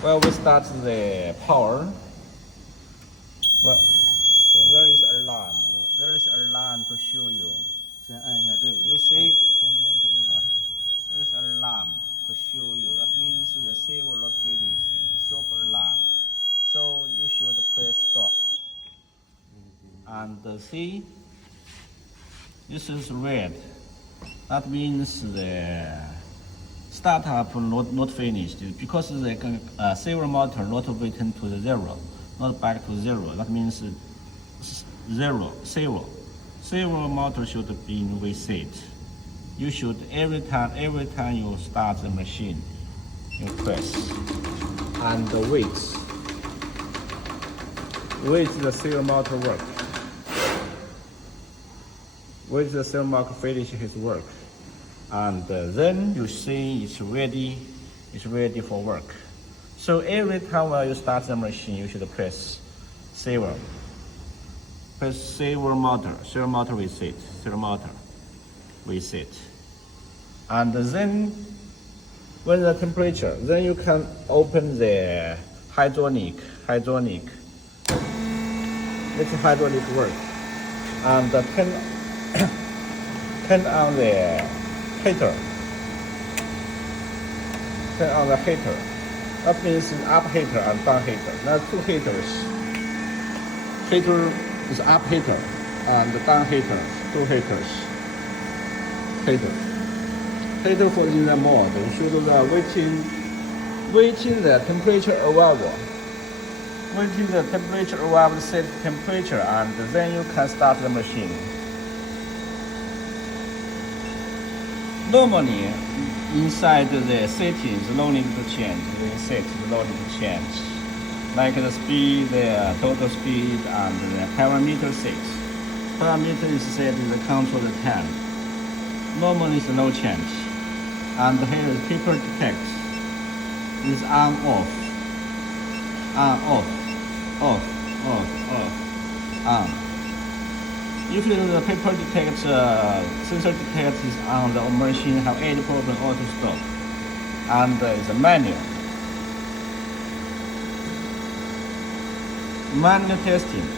Well, we start the power. Well, there is alarm. There is alarm to show you. 先按一下这个。 You see, 先不要这个地方。 there is alarm to show you. That means the servo not finished. Short alarm. So you should press stop. And see, this is red. That means the startup not finished because the servo motor not return to the zero, not back to zero. That means zero. Servo motor should be reset. You should every time you start the machine, you press and wait. Wait the servo motor work. Wait the servo motor finish his work. And then you see it's ready for work. So every time when you start the machine, you should press servo. Press servo motor reset, servo motor reset. And then when the temperature, then you can open the hydraulic. It's hydraulic work. And turn on the heater. Turn on the heater. That means up heater and down heater. There are two heaters. Heater is up heater and down heater. Two heaters. Heater for in the mode. You should waiting the temperature above. Waiting the temperature above the set temperature, and then you can start the machine. Normally, inside the settings, no need to change. The set no need to change. Like the speed, the total speed, and the parameter set. Parameter is set to control the time. Normally, is no change. And here the paper detect is on off. On. If the paper detect sensor detect is on the machine have any problem, auto stop. And it's a manual. Manual testing.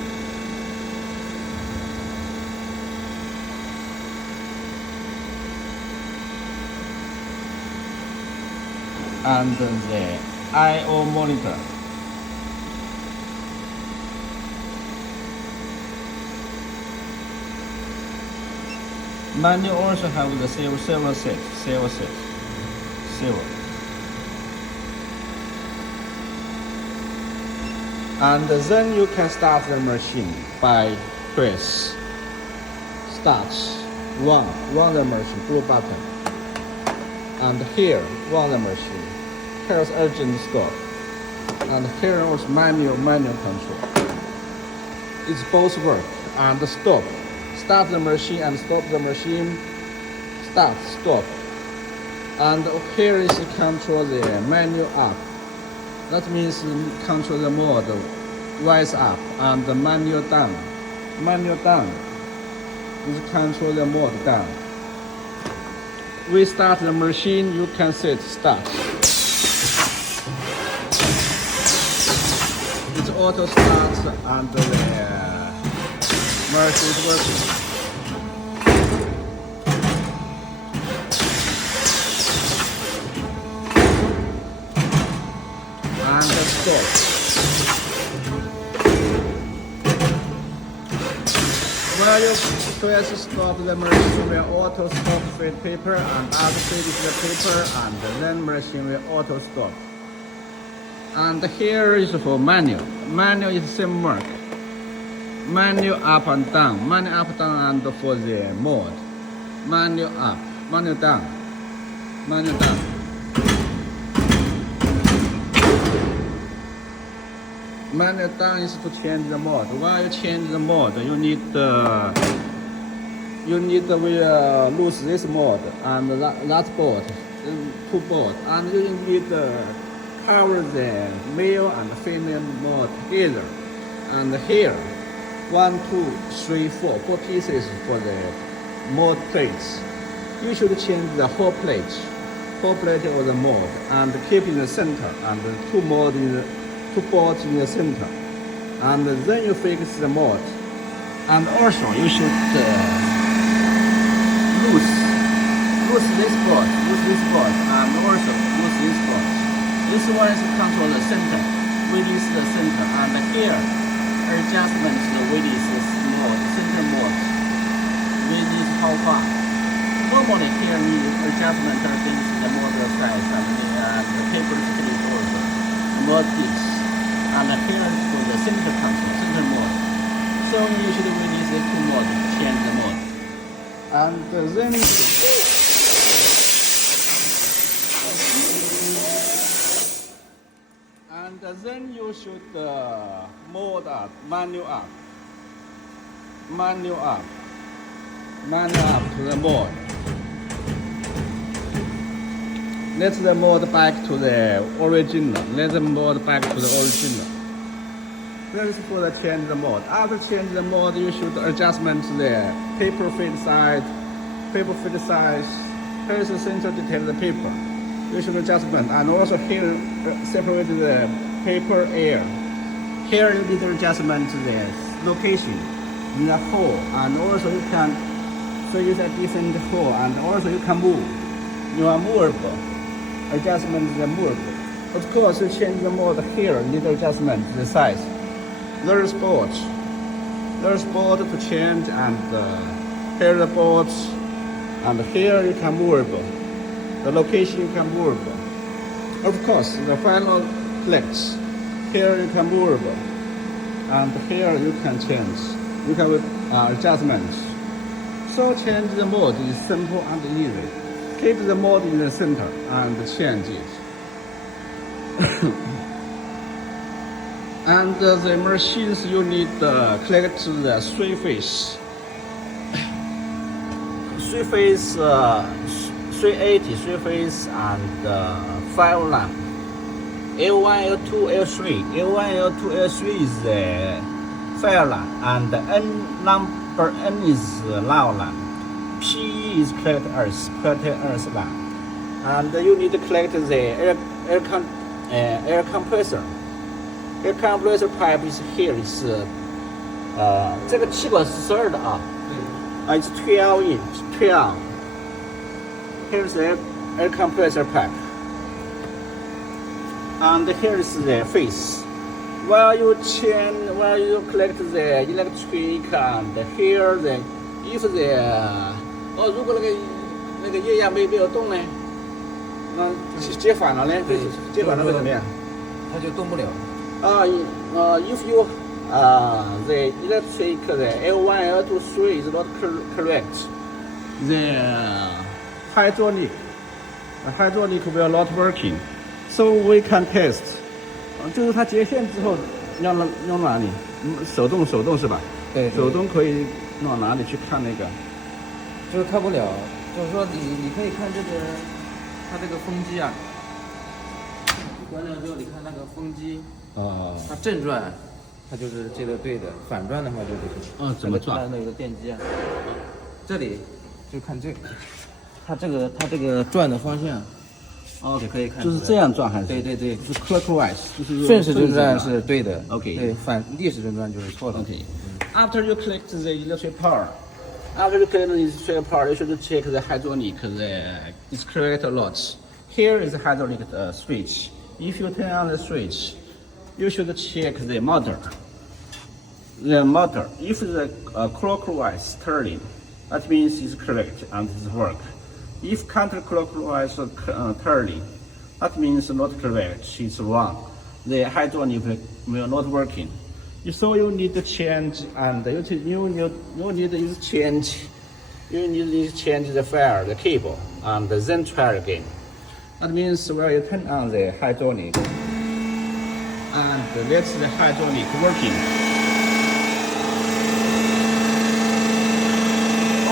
And the I/O monitor. Manual also have the servo set. And then you can start the machine by press start one the machine, blue button. And here one the machine. Here's urgent stop. And here was manual control. It's both work and stop. Start the machine and stop the machine. Start, stop. And here is control the manual up. That means control the mode rise up and the manual down. Manual down is control the mode down. We start the machine, you can set start. It's auto start and the machine is working. And stop. When you press stop, the machine will auto stop feed paper and after finish the paper and then machine will auto stop. And here is for manual. Manual is same work. Manual up and down. Manual up down and for the mode. Manual up. Manual down. Manual down. Manual down is to change the mode. While you change the mode, you need lose this mode and that board, two board, and you need cover the male and female mode together. And here, 1, 2, 3, 4 pieces for the mode plates. You should change the whole plate. 4 plate of the mold and keep in the center and 2 bolts in the center. And then you fix the mold. And also you should loose this bolt, and also loose this bolt. This one is control the center, release the center, and here adjustment the release the mold, center mold. Release how far. Normally here need adjustment things the motor size and the paper is also mold piece. And here is for the center control, center mold. So you should release the 2 mold, change the mold. And then you should mold up, manual up to the mold. Let the mold back to the original. That is for the change the mold. After change the mold, you should adjustment the paper fit size. Here is the center detail of the paper. You should adjustment, and also here separate the paper air. Here you need adjustment the location in the hole, and also you can fix a different hole, and also you can move. You are movable. Adjustment the movable. Of course, you change the mold here. Need adjustment the size. There's bolt to change, and here the bolts, and here you can movable. The location you can movable. Of course, the final flex. Here you can movable, and here you can change. You can adjustment. So change the mold is simple and easy. Keep the mold in the center and change it. And the machines you need collect the 3-phase. 3-phase, 380, 3-phase, and 5 lamp. L1, L2, L3. L1, L2, L3 is the 5 lamp, and number N is low lamp. PE is collect earth lamp. And you need to collect the air compressor. Air compressor pipe is here is 这个气管是12的啊。It's 12 inch, 12. Here's the air compressor pipe. And here is the face. While you collect the electric, and here if the 如果那个液压没有动呢，那接反了呢？接反了会怎么样？它就动不了。If you the electric the L1, L2, 3 is not correct, the hydraulic will not working. So we can test. 就是它接线之后要用哪里？手动是吧？对，手动可以弄哪里去看那个？就是看不了，就是说你可以看这个，它这个风机啊，关了之后你看那个风机，它正转，它就是这个对的，反转的话就不是。怎么转？那个电机啊，这里就看这个，它这个转的方向。OK， 可以看。就是这样转还是？对，就是 clockwise， 就是顺时针转是对的。OK。对，逆时针转就是错的。OK。After you collect the electric power, you should check the hydraulic is correct or not. Here is the hydraulic switch. If you turn on the switch, you should check the motor. If the clockwise turning, that means it's correct and it's work. If counterclockwise turning, that means not correct, it's wrong. The hydraulic will not working. So you need to change, and you need to change the fire, the cable, and then try again. That means where you turn on the hydraulic and let the hydraulic working.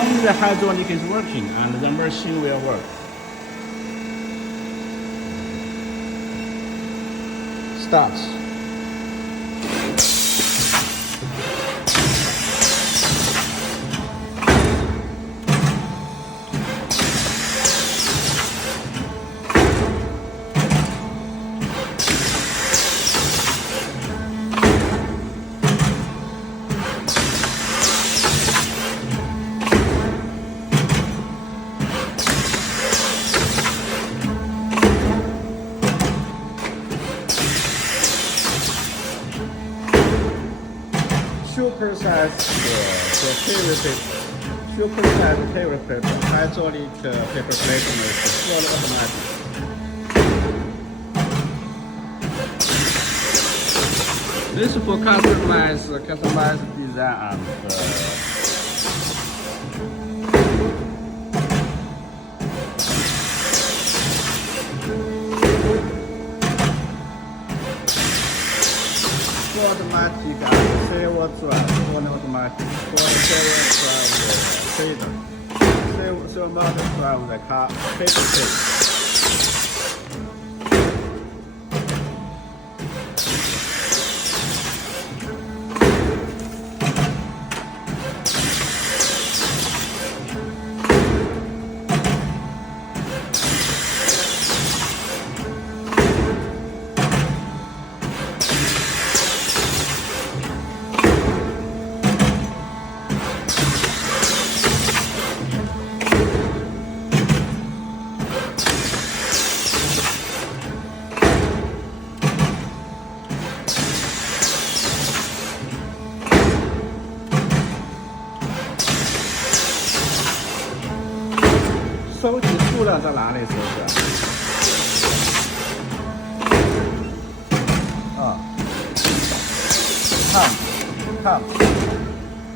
Only the hydraulic is working and the machine will work. Start. super size super size paper plate, hydraulic paper plate machine, fully automatic. This is for customized design and automatic and servo drive, fully automatic, fully servo drive the feeder, servo drive the car paper plate.收集数量在哪里？是不是？看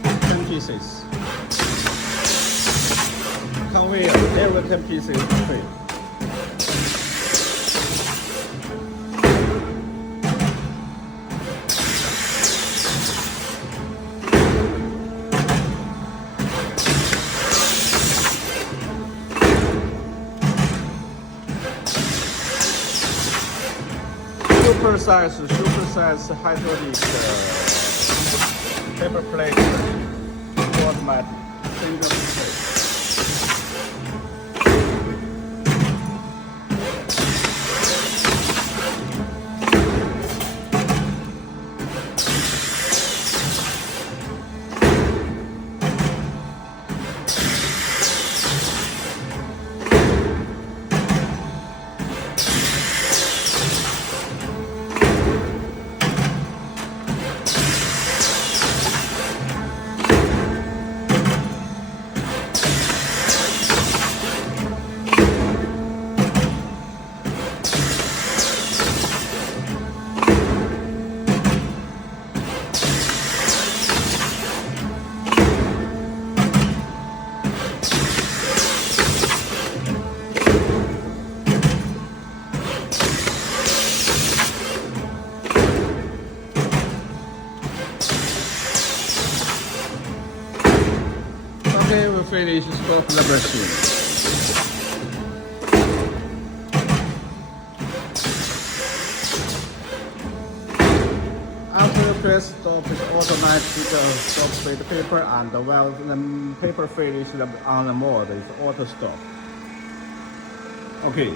10 pieces. Conveyor, every 10 pieces is free. Super size hydraulic paper plate, automatic, single plate. Okay, we finish stop the machine. After you press stop, it's automatic stop with paper, and while the paper finishes on the mold, it's auto stop. Okay.